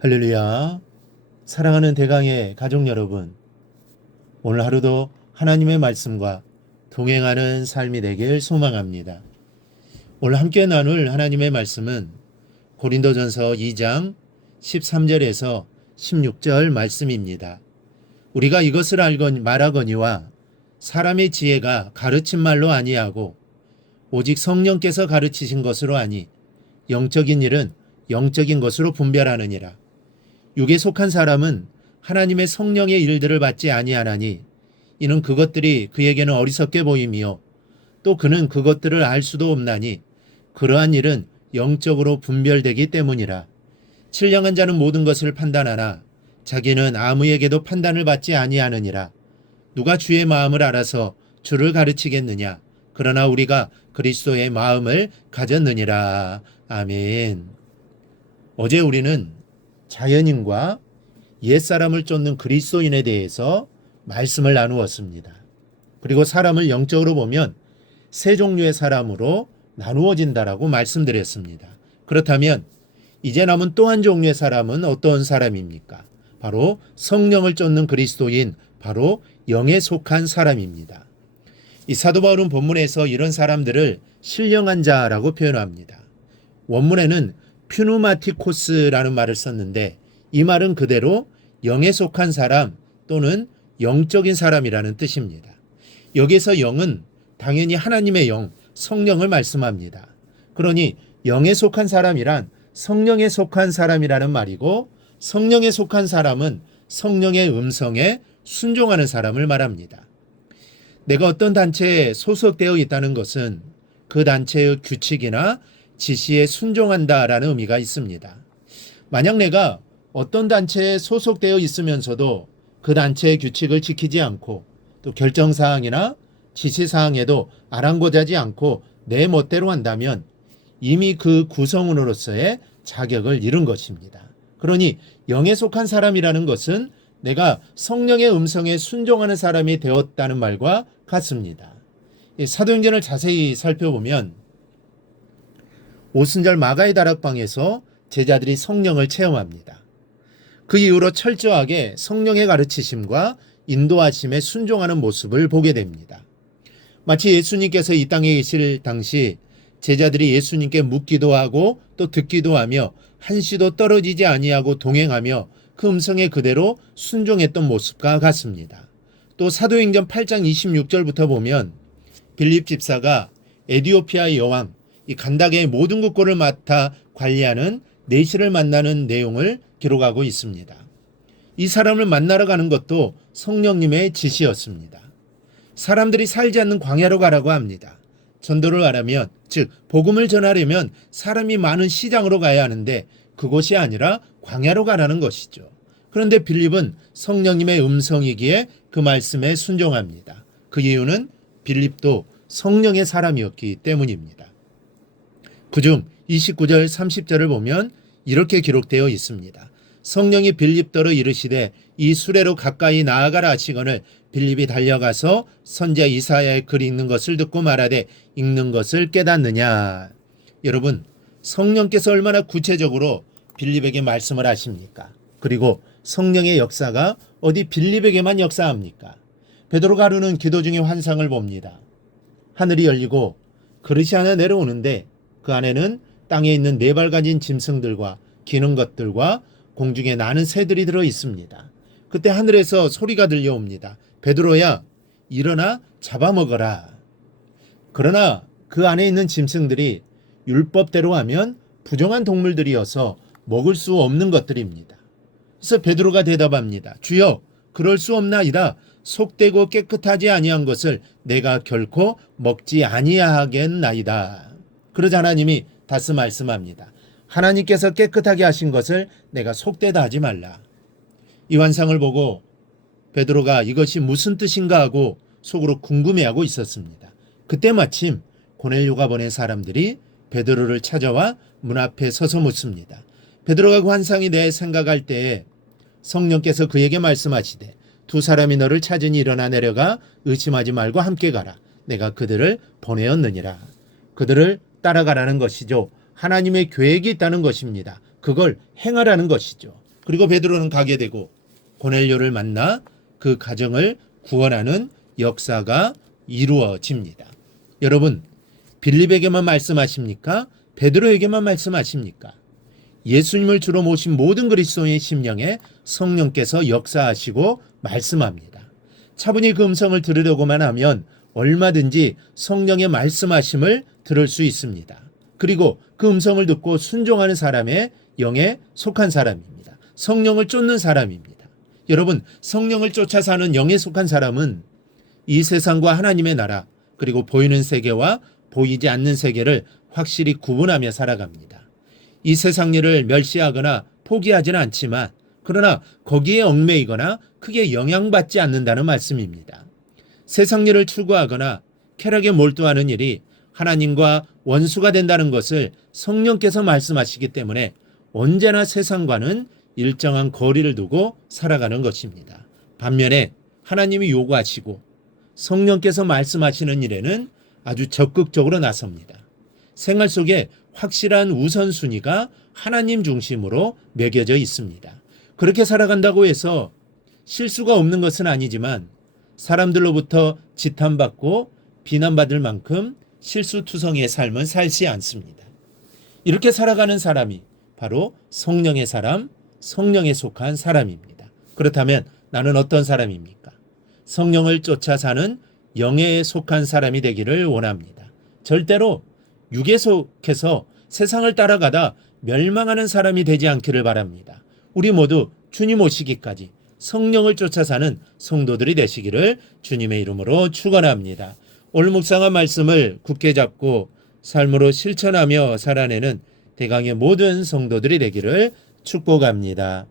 할렐루야. 사랑하는 대강의 가족 여러분, 오늘 하루도 하나님의 말씀과 동행하는 삶이 되길 소망합니다. 오늘 함께 나눌 하나님의 말씀은 고린도전서 2장 13절에서 16절 말씀입니다. 우리가 이것을 말하거니와 사람의 지혜가 가르친 말로 아니하고 오직 성령께서 가르치신 것으로 아니 영적인 일은 영적인 것으로 분별하느니라. 육에 속한 사람은 하나님의 성령의 일들을 받지 아니하나니 이는 그것들이 그에게는 어리석게 보임이요 또 그는 그것들을 알 수도 없나니 그러한 일은 영적으로 분별되기 때문이라. 신령한 자는 모든 것을 판단하나 자기는 아무에게도 판단을 받지 아니하느니라. 누가 주의 마음을 알아서 주를 가르치겠느냐. 그러나 우리가 그리스도의 마음을 가졌느니라. 아멘. 어제 우리는 자연인과 옛사람을 쫓는 그리스도인에 대해서 말씀을 나누었습니다. 그리고 사람을 영적으로 보면 세 종류의 사람으로 나누어진다라고 말씀드렸습니다. 그렇다면 이제 남은 또 한 종류의 사람은 어떤 사람입니까? 바로 성령을 쫓는 그리스도인, 바로 영에 속한 사람입니다. 이 사도 바울은 본문에서 이런 사람들을 신령한 자라고 표현합니다. 원문에는 퓨누마티코스라는 말을 썼는데 이 말은 그대로 영에 속한 사람 또는 영적인 사람이라는 뜻입니다. 여기서 영은 당연히 하나님의 영, 성령을 말씀합니다. 그러니 영에 속한 사람이란 성령에 속한 사람이라는 말이고 성령에 속한 사람은 성령의 음성에 순종하는 사람을 말합니다. 내가 어떤 단체에 소속되어 있다는 것은 그 단체의 규칙이나 지시에 순종한다라는 의미가 있습니다. 만약 내가 어떤 단체에 소속되어 있으면서도 그 단체의 규칙을 지키지 않고 또 결정사항이나 지시사항에도 아랑곳하지 않고 내 멋대로 한다면 이미 그 구성원으로서의 자격을 잃은 것입니다. 그러니 영에 속한 사람이라는 것은 내가 성령의 음성에 순종하는 사람이 되었다는 말과 같습니다. 사도행전을 자세히 살펴보면 오순절 마가의 다락방에서 제자들이 성령을 체험합니다. 그 이후로 철저하게 성령의 가르치심과 인도하심에 순종하는 모습을 보게 됩니다. 마치 예수님께서 이 땅에 계실 당시 제자들이 예수님께 묻기도 하고 또 듣기도 하며 한시도 떨어지지 아니하고 동행하며 그 음성에 그대로 순종했던 모습과 같습니다. 또 사도행전 8장 26절부터 보면 빌립 집사가 에디오피아의 여왕 이 간다게의 모든 국고를 맡아 관리하는 내시를 만나는 내용을 기록하고 있습니다. 이 사람을 만나러 가는 것도 성령님의 지시였습니다. 사람들이 살지 않는 광야로 가라고 합니다. 전도를 하려면, 즉 복음을 전하려면 사람이 많은 시장으로 가야 하는데 그곳이 아니라 광야로 가라는 것이죠. 그런데 빌립은 성령님의 음성이기에 그 말씀에 순종합니다. 그 이유는 빌립도 성령의 사람이었기 때문입니다. 그중 29절 30절을 보면 이렇게 기록되어 있습니다. 성령이 빌립더러 이르시되 이 수레로 가까이 나아가라 하시거늘 빌립이 달려가서 선지자 이사야의 글 읽는 것을 듣고 말하되 읽는 것을 깨닫느냐. 여러분, 성령께서 얼마나 구체적으로 빌립에게 말씀을 하십니까? 그리고 성령의 역사가 어디 빌립에게만 역사합니까? 베드로가 하루는 기도 중에 환상을 봅니다. 하늘이 열리고 그릇이 하나 내려오는데 그 안에는 땅에 있는 네 발 가진 짐승들과 기는 것들과 공중에 나는 새들이 들어 있습니다. 그때 하늘에서 소리가 들려옵니다. 베드로야, 일어나 잡아먹어라. 그러나 그 안에 있는 짐승들이 율법대로 하면 부정한 동물들이어서 먹을 수 없는 것들입니다. 그래서 베드로가 대답합니다. 주여, 그럴 수 없나이다. 속되고 깨끗하지 아니한 것을 내가 결코 먹지 아니하겠나이다. 그러자 하나님이 다시 말씀합니다. 하나님께서 깨끗하게 하신 것을 내가 속되다 하지 말라. 이 환상을 보고 베드로가 이것이 무슨 뜻인가 하고 속으로 궁금해하고 있었습니다. 그때 마침 고넬료가 보낸 사람들이 베드로를 찾아와 문 앞에 서서 묻습니다. 베드로가 그 환상이 내 생각할 때에 성령께서 그에게 말씀하시되 두 사람이 너를 찾으니 일어나 내려가 의심하지 말고 함께 가라. 내가 그들을 보내었느니라. 그들을 따라가라는 것이죠. 하나님의 계획이 있다는 것입니다. 그걸 행하라는 것이죠. 그리고 베드로는 가게 되고 고넬료를 만나 그 가정을 구원하는 역사가 이루어집니다. 여러분, 빌립에게만 말씀하십니까? 베드로에게만 말씀하십니까? 예수님을 주로 모신 모든 그리스도인의 심령에 성령께서 역사하시고 말씀합니다. 차분히 그 음성을 들으려고만 하면 얼마든지 성령의 말씀하심을 들을 수 있습니다. 그리고 그 음성을 듣고 순종하는 사람의 영에 속한 사람입니다. 성령을 쫓는 사람입니다. 여러분, 성령을 쫓아 사는 영에 속한 사람은 이 세상과 하나님의 나라, 그리고 보이는 세계와 보이지 않는 세계를 확실히 구분하며 살아갑니다. 이 세상 일을 멸시하거나 포기하지는 않지만 그러나 거기에 얽매이거나 크게 영향받지 않는다는 말씀입니다. 세상 일을 추구하거나 쾌락에 몰두하는 일이 하나님과 원수가 된다는 것을 성령께서 말씀하시기 때문에 언제나 세상과는 일정한 거리를 두고 살아가는 것입니다. 반면에 하나님이 요구하시고 성령께서 말씀하시는 일에는 아주 적극적으로 나섭니다. 생활 속에 확실한 우선순위가 하나님 중심으로 매겨져 있습니다. 그렇게 살아간다고 해서 실수가 없는 것은 아니지만 사람들로부터 지탄받고 비난받을 만큼 실수투성이의 삶은 살지 않습니다. 이렇게 살아가는 사람이 바로 성령의 사람, 성령에 속한 사람입니다. 그렇다면 나는 어떤 사람입니까? 성령을 쫓아 사는 영에 속한 사람이 되기를 원합니다. 절대로 육에 속해서 세상을 따라가다 멸망하는 사람이 되지 않기를 바랍니다. 우리 모두 주님 오시기까지 성령을 쫓아 사는 성도들이 되시기를 주님의 이름으로 축원합니다. 오늘 묵상한 말씀을 굳게 잡고 삶으로 실천하며 살아내는 대강의 모든 성도들이 되기를 축복합니다.